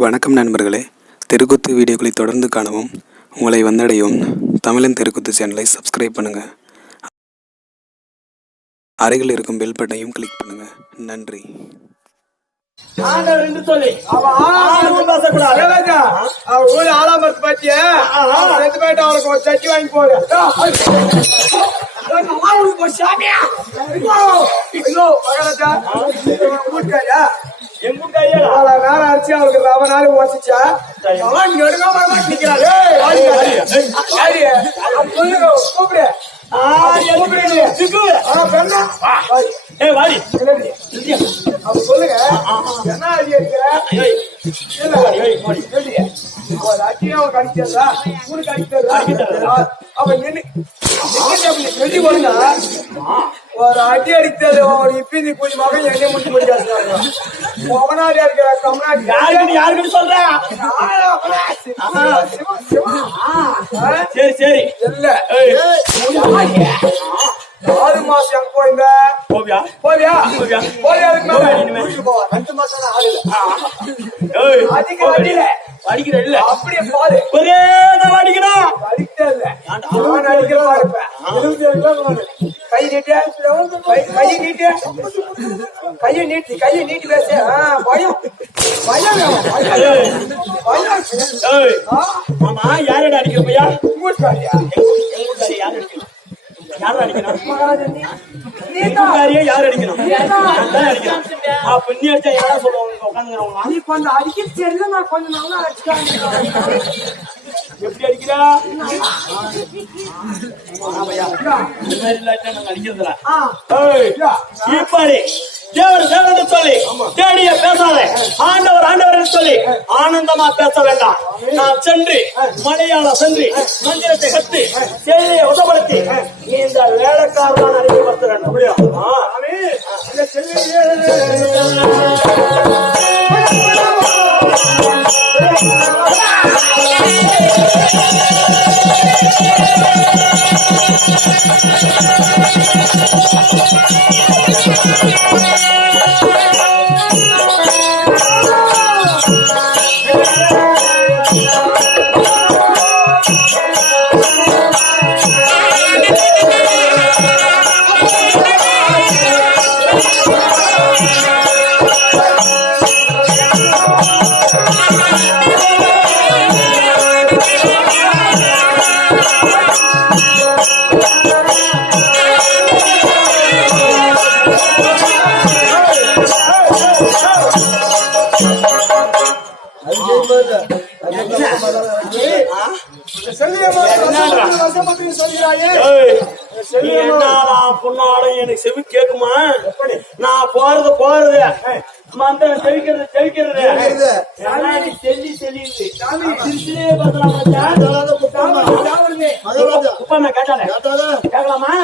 வணக்கம் நண்பர்களே, தெருக்கூத்து வீடியோக்களை தொடர்ந்து காணவும் உங்களை வந்தடையும் தமிழன் தெருக்கூத்து சேனலை சப்ஸ்கிரைப் பண்ணுங்கள். அருகில் இருக்கும் பெல் பட்டனையும் கிளிக் பண்ணுங்கள். நன்றி. சட்டி வாங்கி போடு. அரிசி அவருக்கு ரவ நாள் உடச்சிச்சா கூப்பிடு. சொல்லுங்க என்ன அடி கடிச்சா உனக்கு அடிக்கிறதா அவன் நின்று ஒரு அடி அடித்தது இப்ப நீ போய் மகன் என்ன முடிச்சு முடியாது அவனாடி இருக்கிற தமிழ்நாடு யாருக்குன்னு சொல்ற. சரி சரி இல்ல 6 மாசம் எங்க போயிருந்த போவியா போவியா போவியா போவியா 2 மாசம் அடிக்கிற இல்ல அப்படியே பாரு ஒரே அடிக்கணும் அடிக்கல இல்ல நான் அடிக்கிறதா இருப்பேன். கை நீட்டு கையை நீட்டி பேச பயம் பயம் ஆமா யாரோட அடிக்கிற பையா யாரு அடிக்கணும் யாரு அடிக்கணும் யாரு அடிக்கணும் பின்னி அடிச்சா யாரா சொல்லுவாங்க உட்காந்துக்கிறவங்க நீ கொஞ்சம் அடிக்க தெரியல நான் கொஞ்சம் நல்லா அடிச்சுட்டாங்க. எப்படி அடிக்கிறா அடிக்கிறதுல தேவர் தேவன் சொல்லி தேடிய பேசாத ஆண்டவர் ஆண்டவர் சொல்லி ஆனந்தமா பேச வேண்டாம். நான் சென்று மலையாள சென்று மந்திரத்தை கத்து செய்தியை உதப்படுத்தி இந்த வேலைக்காரதான் அறிமுகப்படுத்துறேன். அப்படியா எனக்கு செவி கேக்குமா? நான் போறது மந்திரம் செவிக்கிறது கேட்கலாமா?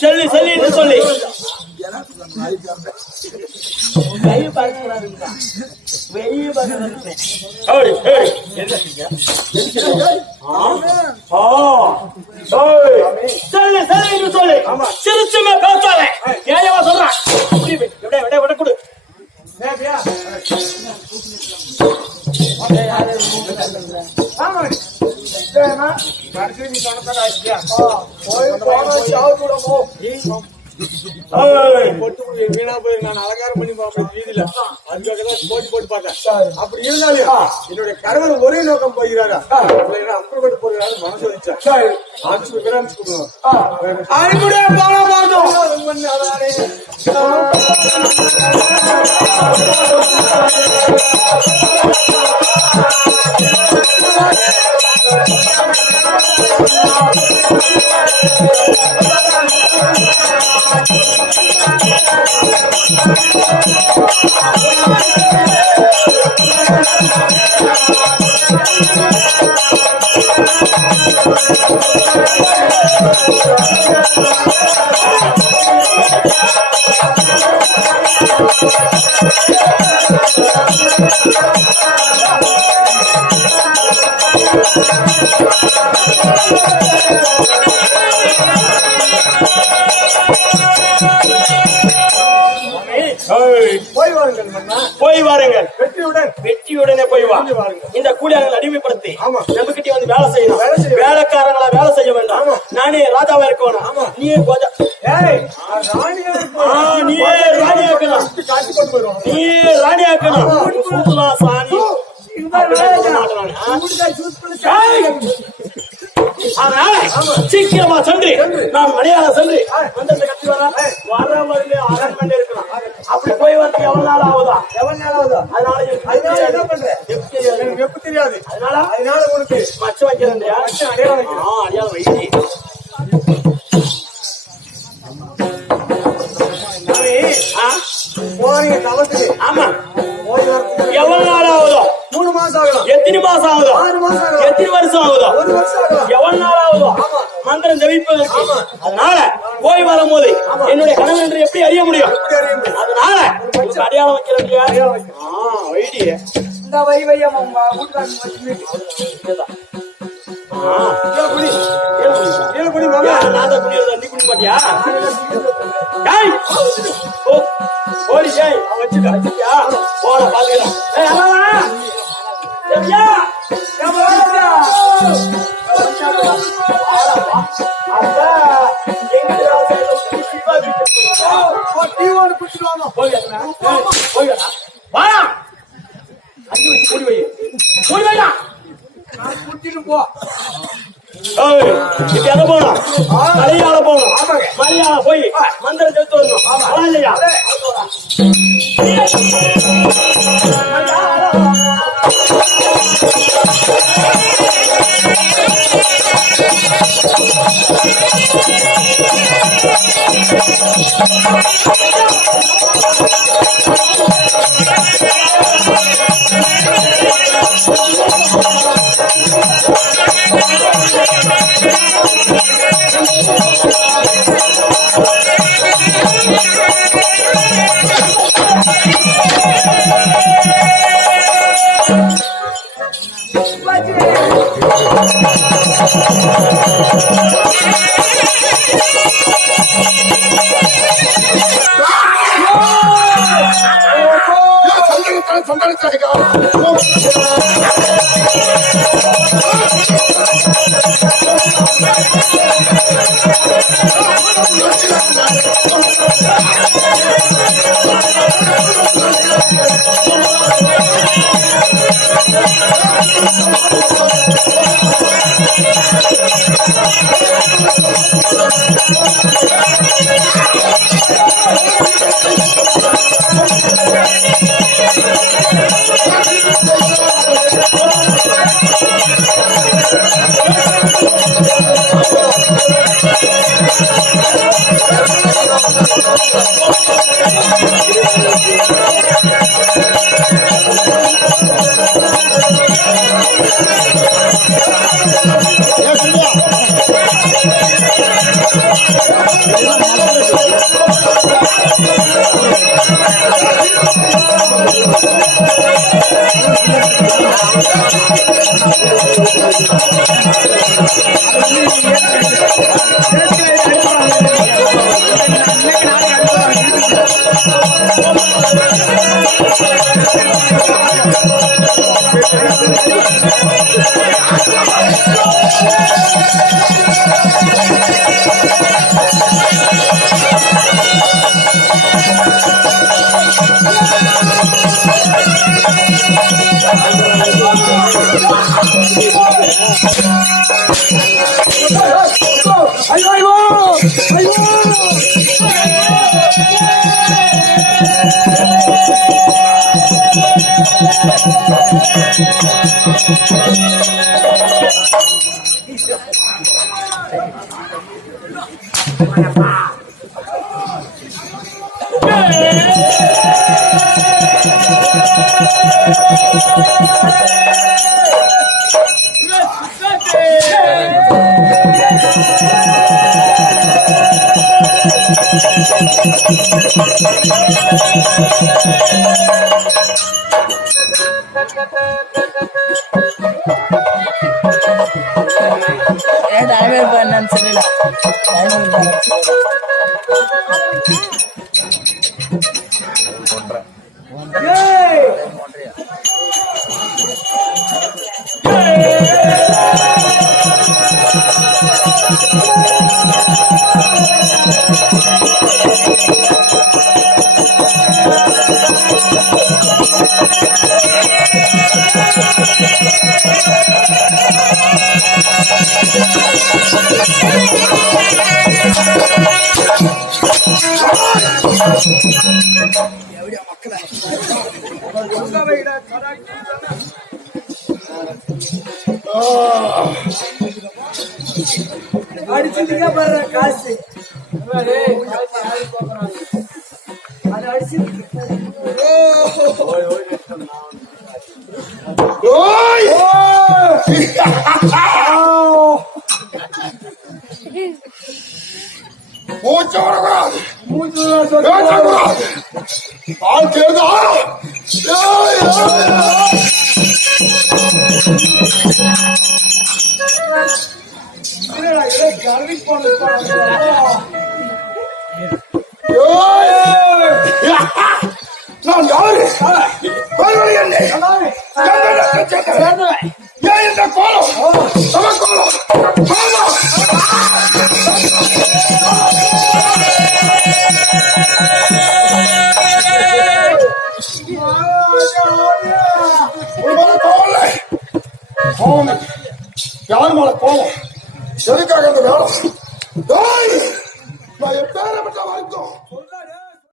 சொல்லி சொல்லி சிரிச்சுமே பேசாத ஏவா சொல்றேன் விட கொடு. வீணா போய் நான் அலங்காரம் பண்ணி வீதியில அதுக்காக போட்டு பார்த்தேன். அப்படி இருந்தாலும் என்னுடைய கணவன் ஒரே நோக்கம் போகிறாரா அப்புறம் போகிறாரு மனசு வச்சேன். Thank you. போய் வாருங்கள். வெற்றியுடனே போய் வா. இந்த கூலியாளர்கள் அடிமைப்படுத்தி நம்மகிட்ட வந்து வேலை செய்யணும். வேலைக்காரங்களா வேலை செய்ய வேண்டாம். நானே ராஜாவா இருக்கணும். நீயே நீயே ராணியாக்கணும். நீயே ராணியாக்கணும். சாணி அதனால சீக்கிரமா சென்று நான் மலையாள சென்று அந்த கட்டி வர வரல அரண்மனை இருக்கலாம். அப்படி போய் வந்து எவ்வளவு நாள் ஆகுதா? அதனால என்ன பண்றேன் எப்ப தெரியாது. அதனால உனக்கு மச்ச வைக்கிறேன். அடையாளம் வைத்தி ஆமா. எவ்வளவு நாள் ஆகுதோ? 3 மாசம் ஆகலாம். எத்தனை மாசம் ஆகுதோ? 6 மாசம் ஆகலாம். எத்தனை வருஷம் ஆகுதோ? 1 வருஷம் ஆகலாம். எவ்வளவு நாள் ஆகுதோ? மந்திரம் ஜபிப்பதற்கு. அதனால போய் வரும்போது என்னுடைய கனவு என்று எப்படி அறிய முடியும்? அதனால அடையாளம் வைக்கிறேன். வைடியே இந்த வைவையம் வீட்டுல மலையாள போகணும். மலையாள போய் மந்திரம் செலுத்து வரணும். இல்லையா? சப்ஸ்கிரைப் பண்ணான்னு சொல்லல. அடிச்சதுக்கே பாரு காசு அது அடிச்சு நான் யாரு? ஏன் இந்த கோலம்? கோலம் யார் மேல கோலம்? எதுக்காக அந்த வேலை?